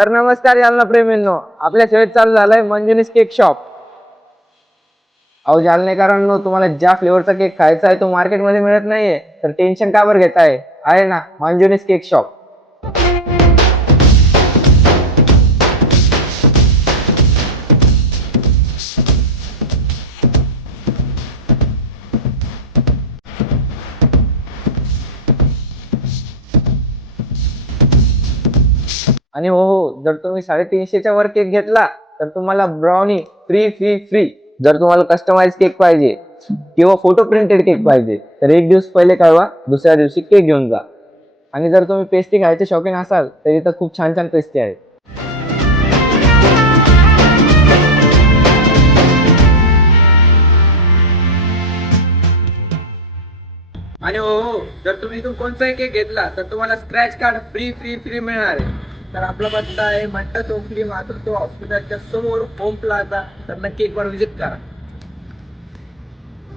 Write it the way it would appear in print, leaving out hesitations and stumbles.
तर नमस्कार जालना प्रेमींनो, आपल्या शाळेत चालू झालंय मंजुनीस केक शॉप. अहो जालनेकरांनो, तुम्हाला ज्या फ्लेवरचा केक खायचा आहे तो मार्केटमध्ये मिळत नाहीये तर टेन्शन का बरं घेताय? आहे ना मंजुनीस केक शॉप. आणि हो, जर तुम्ही 350च्या वर केक घेतला तर तुम्हाला ब्राउनी फ्री फ्री फ्री. जर तुम्हाला कस्टमाइज केक पाहिजे किंवा फोटो प्रिंटेड केक पाहिजे तर एक दिवस पहिले कळवा, दुसऱ्या दिवशी केक घेऊन जा. आणि जर तुम्ही पेस्ट्री खायचे शौकीन असाल तर इथं खूप छान छान पेस्ट्री आहेत. आणि हो, जर तुम्ही इथून कोणताही केक घेतला तर तुम्हाला scratch card free free free मिळणार आहे. तर आपला पत्ता आहे मंटा चौकली, मातृत्व हॉस्पिटलच्या समोर, होम प्लाझा. तर नक्की एक बार विजिट करा.